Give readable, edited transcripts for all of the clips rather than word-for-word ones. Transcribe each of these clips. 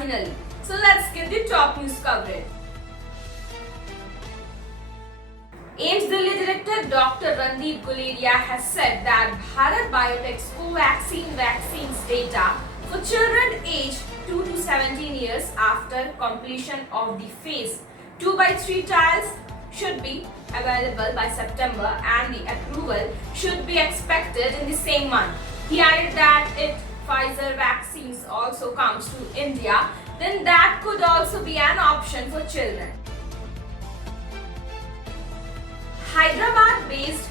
finally. So let's get the top news coverage. AIIMS Delhi Director Dr. Randeep Guleria has said that Bharat Biotech's Covaxin vaccines data for children aged 2 to 17 years after completion of the phase 2/3 trials should be available by September and the approval should be expected in the same month. He added that if Pfizer vaccines also comes to India, then that could also be an option for children. Hyderabad-based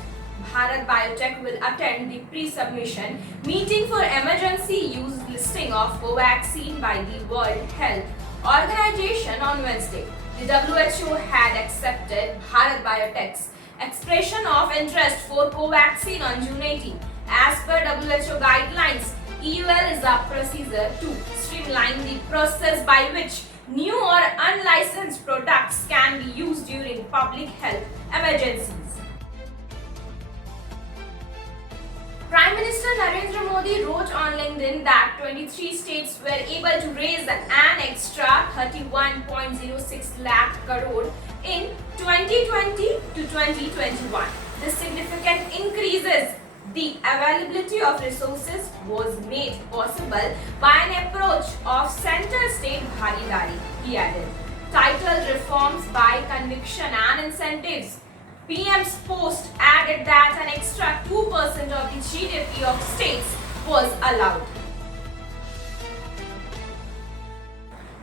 Bharat Biotech will attend the pre-submission meeting for emergency use listing of Covaxin by the World Health Organization on Wednesday. The WHO had accepted Bharat Biotech's expression of interest for Covaxin on June 18. As per WHO guidelines, EUL is a procedure to streamline the process by which new or unlicensed products can be used during public health emergencies. Prime Minister Narendra Modi wrote on LinkedIn that 23 states were able to raise an extra 31.06 lakh crore in 2020 to 2021. This significant increases the availability of resources was made possible by an approach of center-state bhagidari, he added. Titled Reforms by Conviction and Incentives, PM's post added that an extra 2% of the GDP of states was allowed.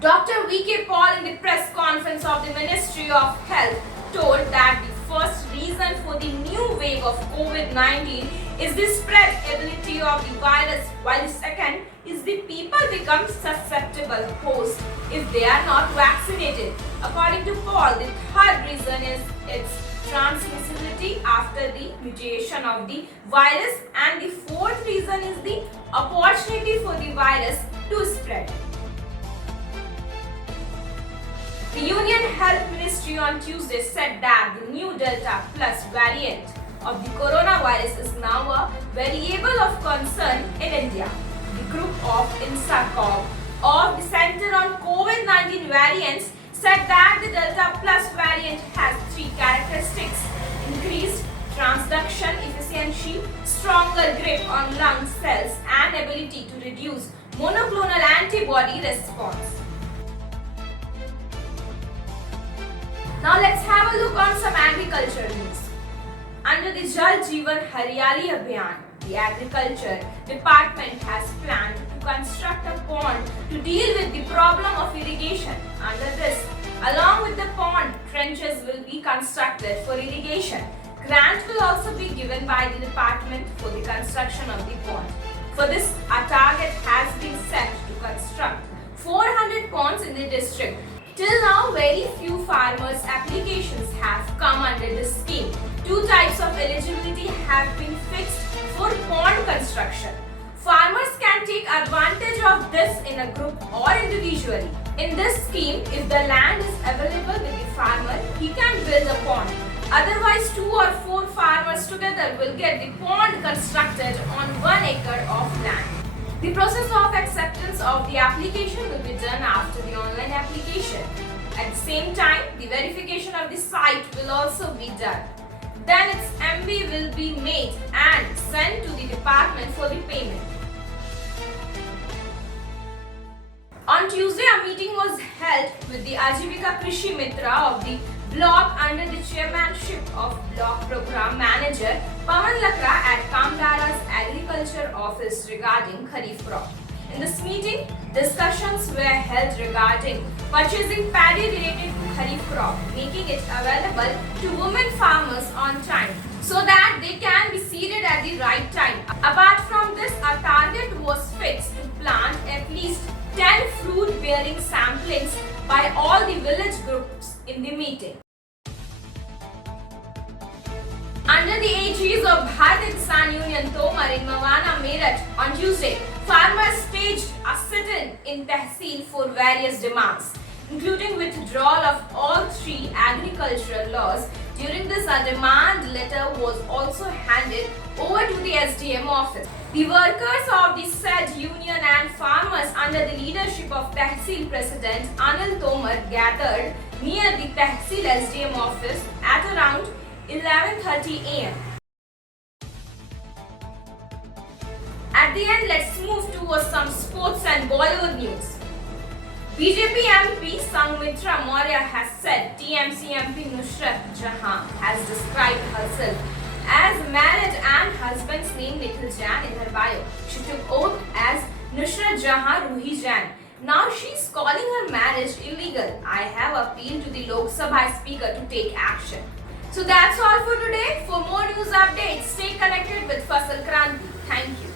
Dr. V.K. Paul in the press conference of the Ministry of Health told that the first reason for the new wave of COVID-19 is the spread ability of the virus, while the second is the people become susceptible hosts if they are not vaccinated. According to Paul, the third reason is its transmissibility after the mutation of the virus, and the fourth reason is the opportunity for the virus to spread. The Union Health Ministry on Tuesday said that the new Delta Plus variant of the coronavirus is now a variable of concern in India. The group of INSACOG of the Center on COVID-19 Variants said that the Delta Plus variant has three characteristics: increased transduction efficiency, stronger grip on lung cells, and ability to reduce monoclonal antibody response. Now let's have a look on some agriculture news. Under the Jal Jeevan Haryali Abhiyan, the Agriculture Department has planned to construct a pond to deal with the problem of irrigation. Under this, along with the pond, trenches will be constructed for irrigation. Grant will also be given by the department for the construction of the pond. For this, a target has been set to construct 400 ponds in the district. Till now, very few farmers' applications have come under this scheme. Two types of eligibility have been fixed for pond construction. Farmers can take advantage of this in a group or individually. In this scheme, if the land is available with the farmer, he can build a pond. Otherwise, 2 or 4 farmers together will get the pond constructed on 1 acre of land. The process of acceptance of the application will be done after the online application. At the same time, the verification of the site will also be done. Then its MB will be made and sent to the department for the payment. On Tuesday, a meeting was held with the Ajivika Krishi Mitra of the block under the chairmanship of Block Program Manager Pawan Lakra at Kamdara's Agriculture Office regarding Kharif crop. In this meeting, discussions were held regarding purchasing paddy related to Kharif crop, making it available to women farmers on time so that they can be seeded at the right time. Apart from this, a target was fixed to plant at least 10 fruit-bearing samplings by all the village groups in the meeting. Under the aegis of Bharatiya Kisan Union Tomar in Mawana, Meerut on Tuesday, farmers staged a sit-in in Tehsil for various demands, including withdrawal of all 3 agricultural laws. During this, a demand letter was also handed over to the SDM office. The workers of the said union and farmers under the leadership of Tehsil President Anil Tomar gathered near the Tehsil SDM office at around 11:30 am. At the end, let's move towards some sports and Bollywood news. BJP MP Sanghmitra Maurya has said TMC MP Nusrat Jahan has described herself as married and husband's name Nikhil Jain in her bio. She took oath as Nusrat Jahan Ruhi Jain. Now she's calling her marriage illegal. I have appealed to the Lok Sabha Speaker to take action. So that's all for today. For more news updates, stay connected with Fasal Kranti. Thank you.